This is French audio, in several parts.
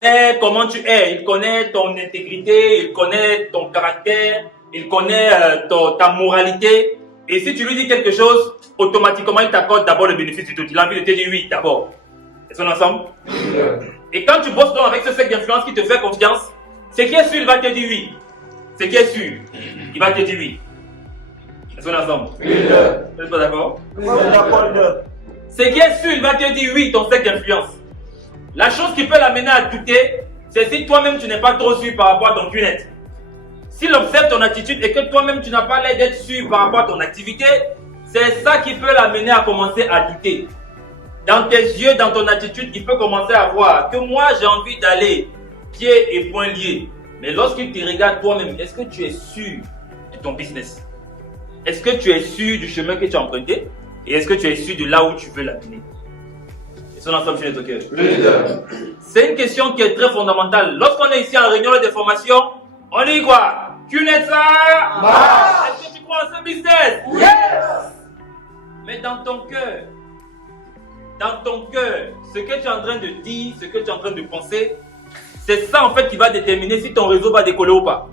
connaît comment tu es, il connaît ton intégrité, il connaît ton caractère, il connaît ta moralité. Et si tu lui dis quelque chose, automatiquement il t'accorde d'abord le bénéfice du doute. Il a envie de te dire oui d'abord. Est-ce qu'on est ensemble? Et quand tu bosses donc avec ce cercle d'influence qui te fait confiance, ce qui est sûr, il va te dire oui. Ce qui est sûr, il va te dire oui. Est-ce qu'on est ensemble? Vous n'êtes pas d'accord? Ce qui est sûr, il va te dire oui, ton cercle d'influence. La chose qui peut l'amener à douter, c'est si toi-même tu n'es pas trop sûr par rapport à ton cul-net. S'il observe ton attitude et que toi-même tu n'as pas l'air d'être sûr par rapport à ton activité, c'est ça qui peut l'amener à commencer à douter. Dans tes yeux, dans ton attitude, il peut commencer à voir que moi j'ai envie d'aller pieds et poings liés. Mais lorsqu'il te regarde toi-même, est-ce que tu es sûr de ton business? Est-ce que tu es sûr du chemin que tu as emprunté? Et est-ce que tu es sûr de là où tu veux l'amener? Et son ensemble sur notre cœur. C'est une question qui est très fondamentale. Lorsqu'on est ici en réunion de formation, on dit quoi? Kunetsa! Est-ce que tu crois en ce business? Yes! Mais dans ton cœur, ce que tu es en train de dire, ce que tu es en train de penser, c'est ça en fait qui va déterminer si ton réseau va décoller ou pas.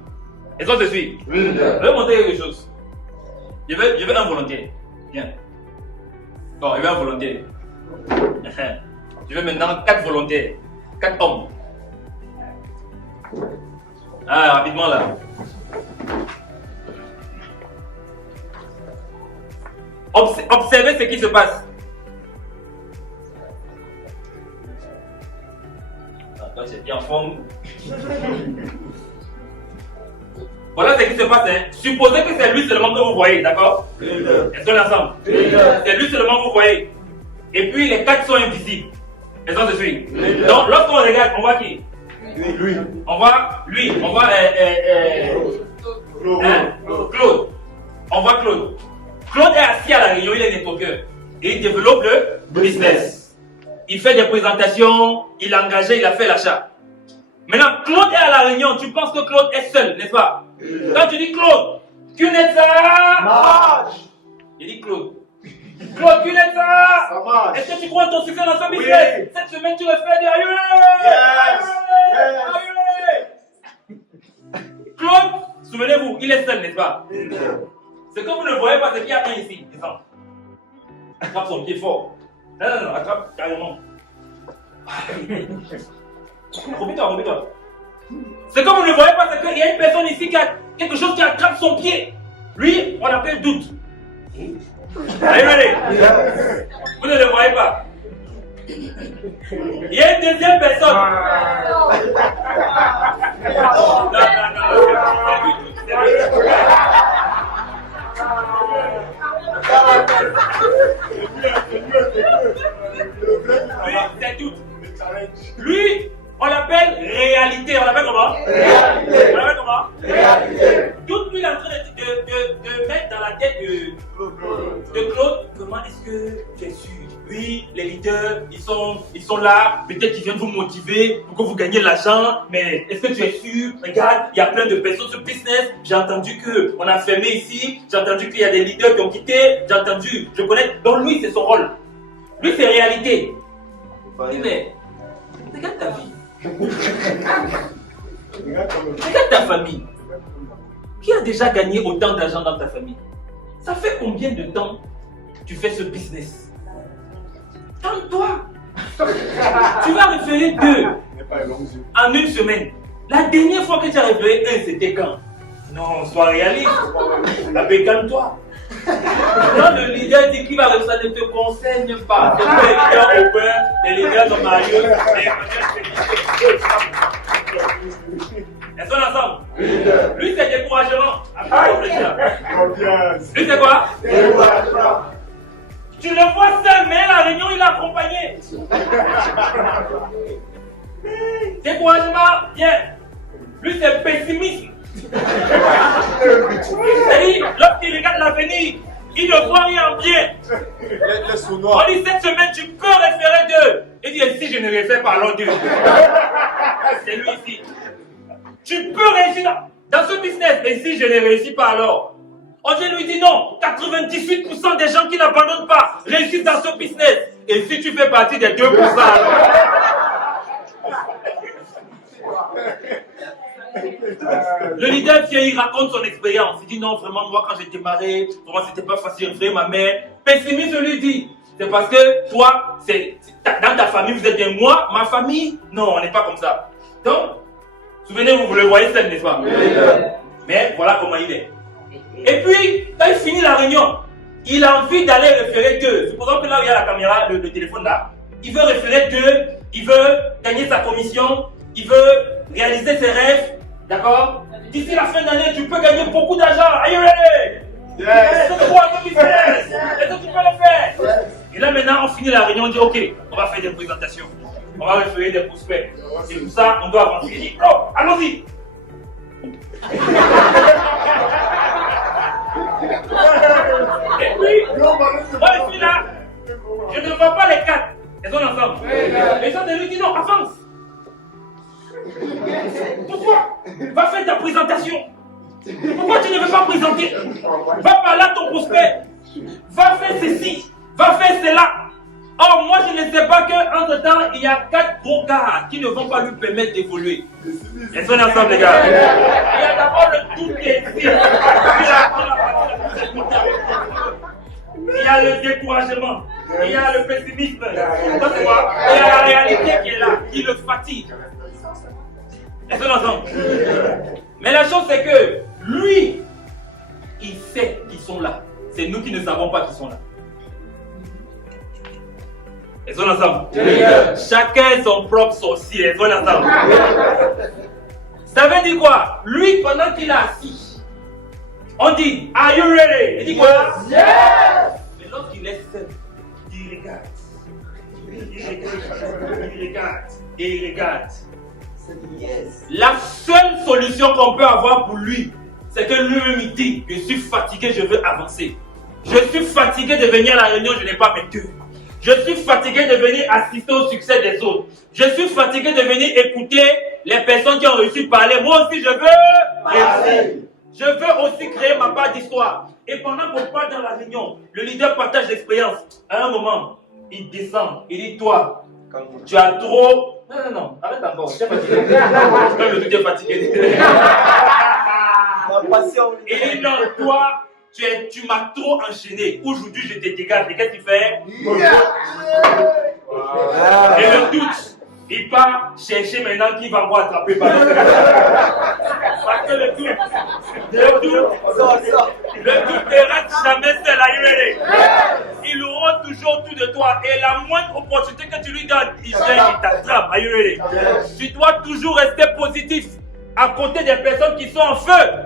Est-ce qu'on se suit? Je vais montrer quelque chose. Je veux un volontaire. Viens. Bon, je veux un volontaire. Je veux maintenant 4 volontaires. 4 hommes. Ah, rapidement là. Observez ce qui se passe. Toi, c'est bien en forme. Voilà ce qui se passe. Hein. Supposez que c'est lui seulement que vous voyez, d'accord? Est-ce qu'on est ensemble? C'est lui seulement que vous voyez. Et puis les 4 sont invisibles. Est-ce qu'on se suit? Donc lorsqu'on regarde, on voit qui? Lui. On voit lui. On voit Claude. On voit Claude. Claude est assis à la réunion, il est networker. Et il développe le business. Il fait des présentations, il est engagé, il a fait l'achat. Maintenant, Claude est à la réunion, tu penses que Claude est seul, n'est-ce pas? Quand tu dis Claude, Kunetsa, marche. Il dit Claude. Claude, Kunetsa, ça marche. Est-ce que tu crois en ton succès dans ce business? Cette semaine, tu refais des aïeux. Claude, souvenez-vous, il est seul, n'est-ce pas? Ce que vous ne voyez pas, c'est qu'il y a un ici. Descends. Attrape son pied fort. Non, attrape carrément. Remets-toi. Ce que vous ne voyez pas, c'est qu'il y a une personne ici qui a quelque chose qui attrape son pied. Lui, on l'appelle doute. Allez. Vous ne le voyez pas. Il y a une deuxième personne. Non. Lui, c'est doute. Lui, on l'appelle réalité. On l'appelle comment? Réalité. Tout lui est en train de mettre dans la tête de Claude. Comment est-ce que tu es sûr? Oui, les leaders, ils sont là. Peut-être qu'ils viennent vous motiver pour que vous gagniez de l'argent. Mais est-ce que tu es sûr? Regarde, il y a plein de personnes sur business. J'ai entendu qu'on a fermé ici. J'ai entendu qu'il y a des leaders qui ont quitté. J'ai entendu, je connais. Donc lui, c'est son rôle. Lui, c'est réalité. Mais regarde ta vie. Regarde ta famille. Qui a déjà gagné autant d'argent dans ta famille? Ça fait combien de temps tu fais ce business? Calme-toi. Tu vas référer 2 en une semaine. La dernière fois que tu as référé 1, c'était quand? Non, sois réaliste. Calme-toi. Quand le leader dit qu'il va réussir, ça ne te concerne pas. C'est les leaders au pain, les leaders de Mario, Est-ce qu'on est ensemble? Lui, c'est découragement. Lui, c'est quoi? Découragement. Tu le vois seul, mais à la réunion, il est accompagné. Découragement, bien. Lui, c'est pessimisme. C'est-à-dire, lorsqu'il regarde l'avenir, il ne voit rien bien. On dit cette semaine, tu peux référer 2. Il dit, si je ne réfère pas, alors 2. C'est lui ici. Tu peux réussir dans ce business, et si je ne réussis pas, alors? On lui dit non, 98% des gens qui n'abandonnent pas réussissent dans ce business. Et si tu fais partie des 2%, alors? Le leader vient, il raconte son expérience. Il dit non, vraiment, moi, quand j'ai démarré, vraiment, c'était pas facile. Vraiment, ma mère. Pessimiste lui dit, c'est parce que toi, dans ta famille, vous êtes bien. Moi, ma famille, non, on n'est pas comme ça. Donc, souvenez-vous, vous le voyez seul, n'est-ce pas? Mais voilà comment il est. Et puis, quand il finit la réunion, il a envie d'aller référer que, supposons que là où il y a la caméra, le téléphone là, il veut référer que, il veut gagner sa commission, il veut réaliser ses rêves, d'accord? D'ici la fin d'année, tu peux gagner beaucoup d'argent. Are you ready? Est-ce que tu vois un business? Est-ce que tu peux le faire? Et là maintenant, on finit la réunion, on dit ok, on va faire des présentations, on va référer des prospects. C'est pour ça, on doit avancer. Il dit, oh, allons-y. Et puis, moi je suis là, je ne vois pas les quatre. Elles sont ensemble. Les gens de lui disent non, avance. Pourquoi? Va faire ta présentation. Pourquoi tu ne veux pas présenter? Va parler à ton prospect. Va faire ceci. Va faire cela. Or, moi, je ne sais pas qu'entre temps, il y a 4 gros gars qui ne vont pas lui permettre d'évoluer. Elles sont ensemble, les gars. Il y a d'abord le doute qui est ici. Il y a le découragement. Il y a le pessimisme. Il y a la réalité qui est là, qui le fatigue. Elles sont ensemble. Mais la chose, c'est que lui, il sait qu'ils sont là. C'est nous qui ne savons pas qu'ils sont là. Elles sont ensemble. Chacun son propre sorcier. Elles sont ensemble. Ça veut dire quoi? Lui, pendant qu'il est assis, on dit, are you ready? Il dit quoi? Yes! Mais lorsqu'il est seul, il regarde. Il regarde. Et il regarde. La seule solution qu'on peut avoir pour lui, c'est que lui-même il dit, je suis fatigué, je veux avancer. Je suis fatigué de venir à la réunion, je n'ai pas mes cœurs. Je suis fatigué de venir assister au succès des autres. Je suis fatigué de venir écouter les personnes qui ont réussi à parler. Moi aussi, je veux réussir. Je veux aussi créer ma part d'histoire. Et pendant qu'on part dans la réunion, le leader partage l'expérience. À un moment, il descend. Il dit, toi, tu as trop... Non, arrête encore. Tu es fatigué. Même le leader est fatigué. Il dit, non, toi... Tu m'as trop enchaîné. Aujourd'hui, je te dégage. Et qu'est-ce que tu fais? Et le doute, il part chercher maintenant qui va voir attraper par le parce que le doute ne reste jamais seul à y. Il aura toujours tout de toi. Et la moindre opportunité que tu lui donnes, il vient, il t'attrape. Are you ready? Tu dois toujours rester positif à côté des personnes qui sont en feu.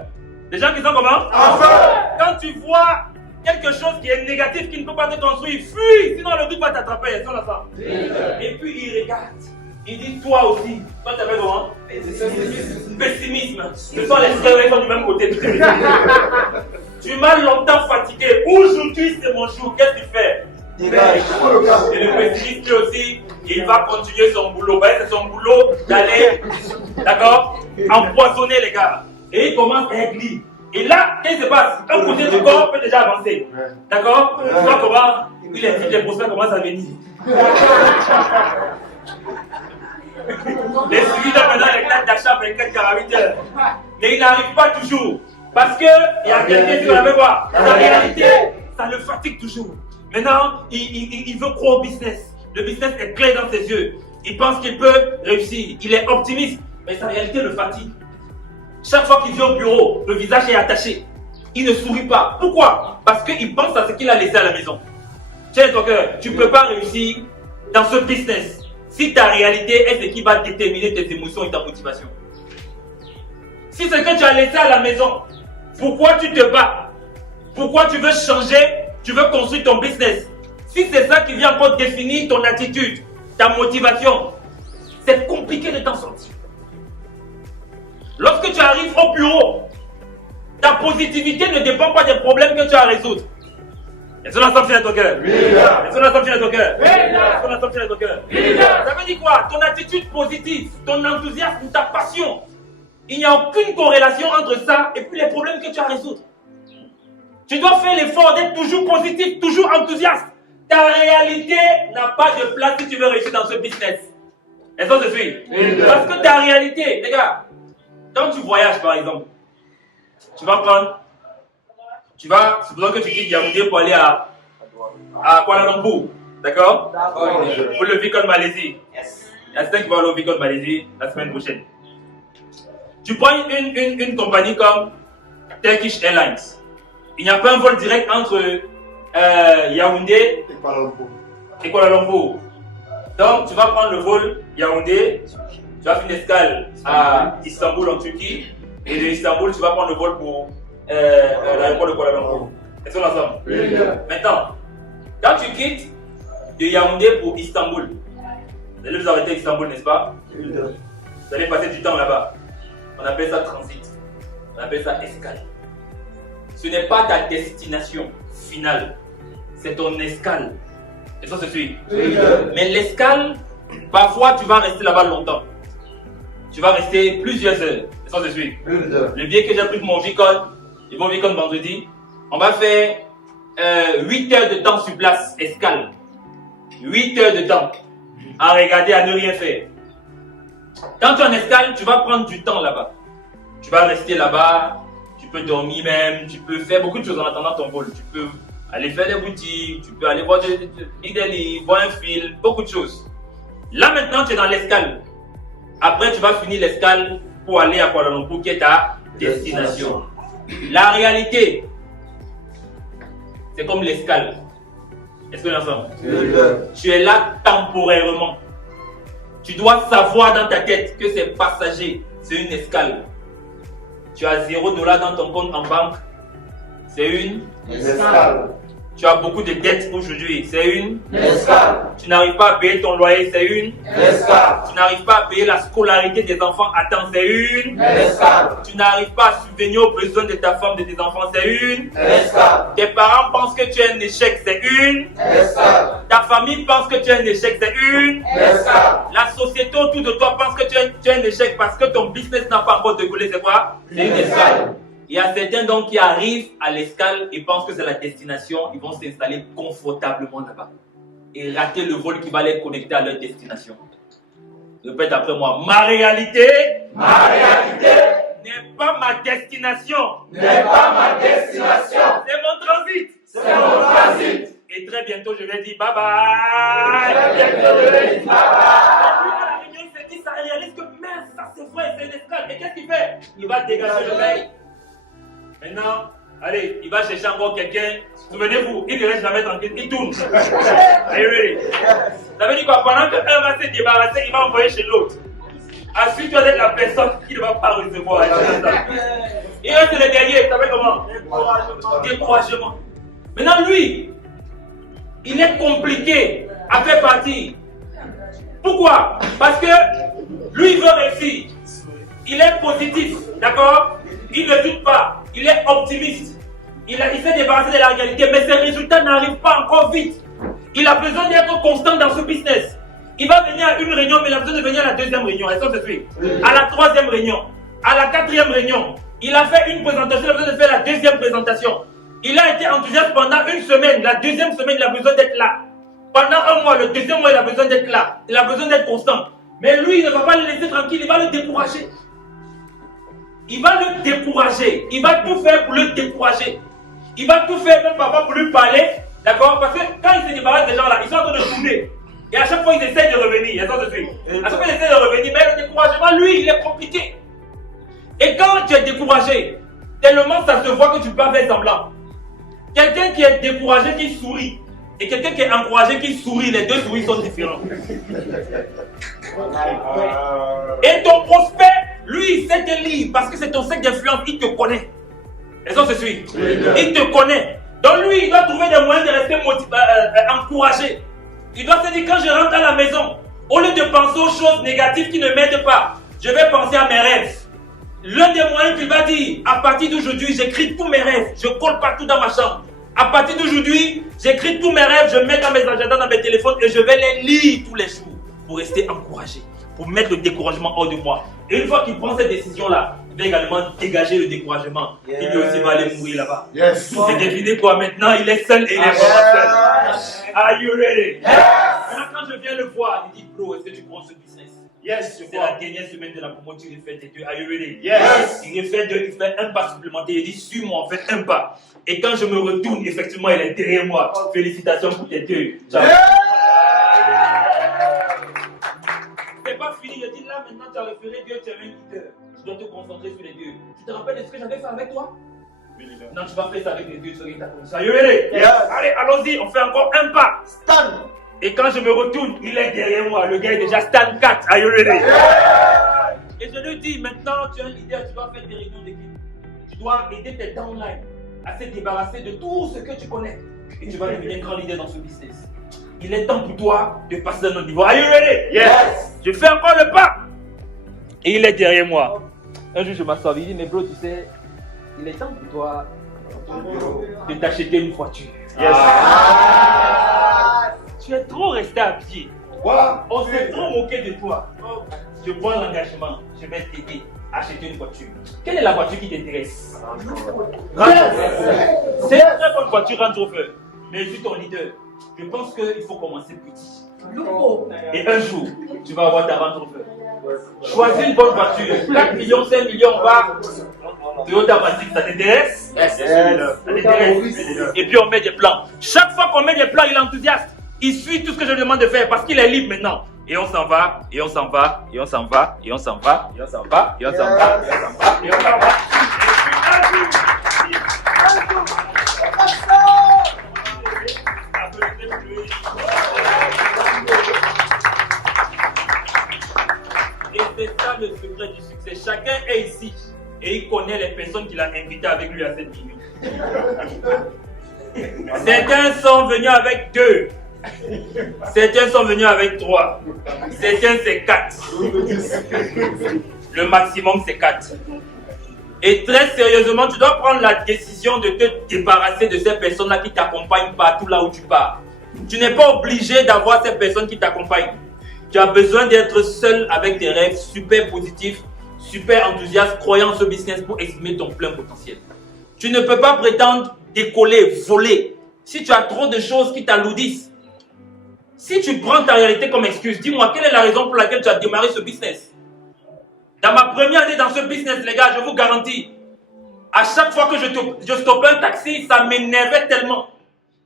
Les gens qui sont comment? En feu! Quand tu vois quelque chose qui est négatif, qui ne peut pas te construire, fuis, sinon le doute va t'attraper. Ils sont là. Et puis il regarde. Il dit, toi aussi. Toi, tu appelles comment? Pessimisme. Ce sont les frères qui sont du même côté. Tu m'as longtemps fatigué. Aujourd'hui, c'est mon jour. Qu'est-ce que tu fais? Et le pessimiste lui aussi, il va continuer son boulot. C'est son boulot d'aller, d'accord, empoisonner les gars. Et il commence à aiglir. Et là, qu'est-ce qui se passe? Un côté du corps peut déjà avancer. D'accord? Tu vois comment? Puis les prospects commencent à venir. Les suivis maintenant, les cartes d'achat, les cartes carabineurs. Mais il n'arrive pas toujours. Parce qu'il y a quelqu'un qui va voir. En réalité, ça le fatigue toujours. Maintenant, il veut croire au business. Le business est clair dans ses yeux. Il pense qu'il peut réussir. Il est optimiste. Mais sa réalité le fatigue. Chaque fois qu'il vient au bureau, le visage est attaché. Il ne sourit pas. Pourquoi? Parce qu'il pense à ce qu'il a laissé à la maison. Tiens ton cœur, tu ne peux pas réussir dans ce business si ta réalité est ce qui va déterminer tes émotions et ta motivation. Si ce que tu as laissé à la maison, pourquoi tu te bats? Pourquoi tu veux changer? Tu veux construire ton business? Si c'est ça qui vient encore définir ton attitude, ta motivation, c'est compliqué de t'en sortir. Lorsque tu arrives au bureau, ta positivité ne dépend pas des problèmes que tu as à résoudre. Est-ce qu'on a sorti de ton cœur? Est-ce qu'on a sorti de ton cœur? Est-ce qu'on a sorti de ton cœur? Ça veut dire quoi? Ton attitude positive, ton enthousiasme, ta passion. Il n'y a aucune corrélation entre ça et puis les problèmes que tu as à résoudre. Tu dois faire l'effort d'être toujours positif, toujours enthousiaste. Ta réalité n'a pas de place si tu veux réussir dans ce business. Est-ce que je suis? Parce que ta réalité, les gars, quand tu voyages par exemple, tu vas prendre, supposons que tu quittes Yaoundé pour aller à Kuala Lumpur, d'accord? Pour le Vicon Malaisie. Il y a certains qui vont aller au Vicon Malaisie la semaine prochaine. Tu prends une compagnie comme Turkish Airlines. Il n'y a pas un vol direct entre Yaoundé et Kuala Lumpur. Donc, tu vas prendre le vol Yaoundé, tu vas faire une escale à Istanbul en Turquie, et de Istanbul, tu vas prendre le vol pour l'aéroport de Kuala Lumpur. Est-ce qu'on est ensemble? Oui. Maintenant, quand tu quittes de Yaoundé pour Istanbul, vous allez vous arrêter à Istanbul, n'est-ce pas? Oui. Vous allez passer du temps là-bas. On appelle ça transit. On appelle ça escale. Ce n'est pas ta destination finale, c'est ton escale. Et ça se suit. Oui. Mais l'escale, parfois tu vas rester là-bas longtemps. Tu vas rester plusieurs heures. Et ça se suit. Oui. Le billet que j'ai pris pour mon Vicon vendredi, on va faire 8 heures de temps sur place, escale. 8 heures de temps à regarder, à ne rien faire. Quand tu es en escale, tu vas prendre du temps là-bas. Tu vas rester là-bas, tu peux dormir même, tu peux faire beaucoup de choses en attendant ton vol. Tu peux aller faire des boutiques, tu peux aller voir des livres, voir un film, beaucoup de choses. Là maintenant, tu es dans l'escale. Après, tu vas finir l'escale pour aller à Kuala Lumpur, qui est ta destination. La réalité, c'est comme l'escale. Est-ce que nous ensemble? Tu es là temporairement. Tu dois savoir dans ta tête que c'est passager, c'est une escale. Tu as $0 dans ton compte en banque, c'est une escale. Tu as beaucoup de dettes aujourd'hui, c'est une escale. Tu n'arrives pas à payer ton loyer, c'est une escale. Tu n'arrives pas à payer la scolarité des enfants à temps, c'est une escale. Tu n'arrives pas à subvenir aux besoins de ta femme, de tes enfants, c'est une escale. Tes parents pensent que tu es un échec, c'est une escale. Ta famille pense que tu es un échec, c'est une escale. La société autour de toi pense que tu es un échec parce que ton business n'a pas encore décollé, c'est quoi? C'est une escale. Il y a certains donc qui arrivent à l'escale et pensent que c'est la destination, ils vont s'installer confortablement là-bas et rater le vol qui va les connecter à leur destination. Répète après moi, ma réalité n'est pas ma destination. C'est mon transit. Et très bientôt je vais dire bye bye. La réunion il s'est dit, ça réalise que merde, ça c'est vrai, c'est une escale. Et qu'est-ce qu'il fait? Il va dégager le mec. Maintenant, allez, il va chercher encore quelqu'un. Souvenez-vous, il ne reste jamais tranquille, il tourne. Are you ready? Ça veut dire quoi? Pendant qu'un va se débarrasser, il va envoyer chez l'autre. Assure-toi d'être la personne qui ne va pas recevoir. Il reste le dernier, vous savez comment? Découragement. Maintenant, lui, il est compliqué à faire partie. Pourquoi? Parce que lui, il veut réussir. Il est positif, d'accord? Il ne doute pas, il est optimiste. Il s'est débarrassé de la réalité, mais ses résultats n'arrivent pas encore vite. Il a besoin d'être constant dans ce business. Il va venir à une réunion, mais il a besoin de venir à la deuxième réunion. Est-ce que je suis? À la troisième réunion, à la quatrième réunion. Il a fait une présentation, il a besoin de faire la deuxième présentation. Il a été enthousiaste pendant une semaine. La deuxième semaine, il a besoin d'être là. Pendant un mois, le deuxième mois, il a besoin d'être là. Il a besoin d'être constant. Mais lui, il ne va pas le laisser tranquille, il va le décourager. Il va le décourager. Il va tout faire pour le décourager. Il va tout faire même parfois pour lui parler. D'accord? Parce que quand il se débarrasse des gens là, ils sont en train de tourner. Et à chaque fois, ils essaient de revenir. À chaque fois, ils essaient de revenir. Mais le découragement, lui, il est compliqué. Et quand tu es découragé, tellement ça se voit que tu peux pas faire semblant. Quelqu'un qui est découragé, qui sourit. Et quelqu'un qui est encouragé, qui sourit. Les deux souris sont différents. Et ton prospect, lui, il sait te lire parce que c'est ton cercle d'influence, il te connaît. Et ça, c'est celui. Il te connaît. Donc lui, il doit trouver des moyens de rester encouragé. Il doit se dire, quand je rentre à la maison, au lieu de penser aux choses négatives qui ne m'aident pas, je vais penser à mes rêves. L'un des moyens qu'il va dire, à partir d'aujourd'hui, j'écris tous mes rêves, je colle partout dans ma chambre. À partir d'aujourd'hui, j'écris tous mes rêves, je mets dans mes agendas, dans mes téléphones et je vais les lire tous les jours pour rester encouragé, pour mettre le découragement hors de moi. Et une fois qu'il prend cette décision-là, il va également dégager le découragement. Il lui aussi va aller mourir là-bas. C'est deviné quoi maintenant, il est seul et il est vraiment seul. Are you ready? Maintenant quand je viens le voir, il dit, bro, est-ce que tu prends ce business? Yes, c'est la dernière semaine de la promo, tu refais tes 2. Are you ready? Yes. Il refait 2, il fait un pas supplémentaire. Il dit, suis-moi, on fait un pas. Et quand je me retourne, effectivement, il est derrière moi. Félicitations pour tes 2. Ciao. C'est pas fini, je dis là maintenant, tu as référé Dieu, tu es un leader. Tu dois te concentrer sur les 2. Tu te rappelles de ce que j'avais fait avec toi? Non, tu vas faire ça avec les 2, tu regardes ta condition. Are you ready? Yes. Allez, allons-y, on fait encore un pas. Stand. Et quand je me retourne, il est derrière moi. Le gars est déjà stand 4. Are you ready? Et je lui dis, maintenant, tu es un leader, tu dois faire des réunions d'équipe. Tu dois aider tes downlines à se débarrasser de tout ce que tu connais. Et tu vas devenir un grand leader dans ce business. Il est temps pour toi de passer à un autre niveau. Are you ready? Yes. Je fais encore le pas. Et il est derrière moi. Un jour, je m'assois, il dit, mais bro, tu sais, il est temps pour toi de t'acheter une voiture. Yes. Tu es trop resté à pied. Quoi? On s'est trop moqué de toi. Je prends l'engagement, je vais t'aider à acheter une voiture. Quelle est la voiture qui t'intéresse? C'est une très bonne voiture Range Rover. Mais je suis ton leader. Je pense qu'il faut commencer petit. Et un jour, tu vas avoir ta Range Rover. Choisis une bonne voiture. 4 millions, 5 millions, on va. Toyota Matic, ça t'intéresse? Yes. Ça t'intéresse? Et puis on met des plans. Chaque fois qu'on met des plans, il est enthousiaste. Il suit tout ce que je lui demande de faire parce qu'il est libre maintenant. Et on s'en va, et on s'en va, et on s'en va, et on s'en va, et on s'en va, et on s'en va, et on s'en va, et on s'en va. Et c'est ça le secret du succès. Chacun est ici et il connaît les personnes qu'il a invitées avec lui à cette réunion. Certains sont venus avec 2. Certains sont venus avec 3. Certains c'est 4. Le maximum c'est 4. Et très sérieusement, tu dois prendre la décision de te débarrasser de ces personnes-là qui t'accompagnent partout là où tu pars. Tu n'es pas obligé d'avoir ces personnes qui t'accompagnent. Tu as besoin d'être seul avec tes rêves super positifs, super enthousiastes, croyant en ce business pour exprimer ton plein potentiel. Tu ne peux pas prétendre décoller, voler, si tu as trop de choses qui t'alourdissent. Si tu prends ta réalité comme excuse, dis-moi, quelle est la raison pour laquelle tu as démarré ce business? Dans ma première année dans ce business, les gars, je vous garantis, à chaque fois que je stoppais un taxi, ça m'énervait tellement.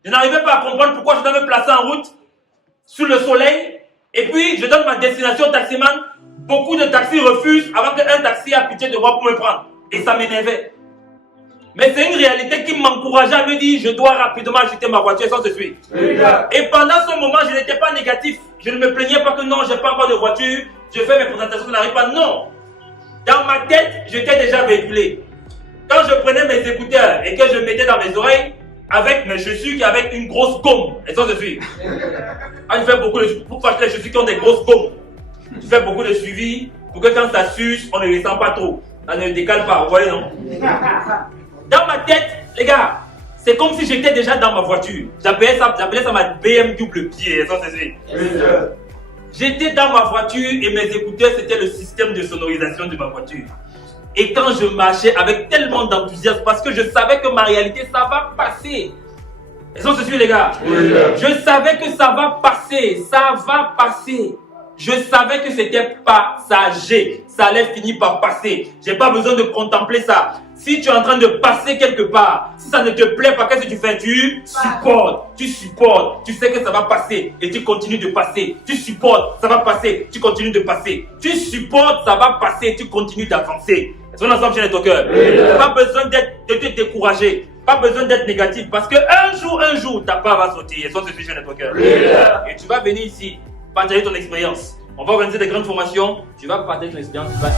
Je n'arrivais pas à comprendre pourquoi je dois me placer en route, sous le soleil, et puis je donne ma destination au taximan. Beaucoup de taxis refusent avant qu'un taxi ait pitié de moi pour me prendre. Et ça m'énervait. Mais c'est une réalité qui m'encourageait à me dire, je dois rapidement acheter ma voiture sans se suivre. Et pendant ce moment, je n'étais pas négatif. Je ne me plaignais pas que non, je n'ai pas encore de voiture, je fais mes présentations, ça n'arrive pas. Non. Dans ma tête, j'étais déjà véhiculé. Quand je prenais mes écouteurs et que je mettais dans mes oreilles, avec mes chaussures qui avaient une grosse gomme, et sans se suivre. Ah, je fais beaucoup de pour faire les chaussures qui ont des grosses gommes. Je fais beaucoup de suivi pour que quand ça suce, on ne les sent pas trop. Ça ne décale pas, vous voyez non? Dans ma tête, les gars, c'est comme si j'étais déjà dans ma voiture. J'appelais ça ma BMW pied, sans se suivre. J'étais dans ma voiture et mes écouteurs, c'était le système de sonorisation de ma voiture. Et quand je marchais avec tellement d'enthousiasme, parce que je savais que ma réalité, ça va passer. Est-ce qu'on se suit, les gars? Je savais que ça va passer, ça va passer. Je savais que c'était passager, ça allait finir par passer. J'ai pas besoin de contempler ça. Si tu es en train de passer quelque part, si ça ne te plaît pas, qu'est-ce que tu fais? Tu supportes, tu sais que ça va passer et tu continues de passer. Tu supportes, ça va passer, tu continues de passer. Tu supportes, ça va passer, tu continues d'avancer. Est-ce qu'on est ensemble, chez ton cœur? Pas besoin de te décourager, pas besoin d'être négatif parce que un jour, ta part va sauter. Est-ce qu'on se suit, chez ton cœur? Et tu vas venir ici, partager ton expérience. On va organiser des grandes formations, tu vas partager ton expérience, tu vas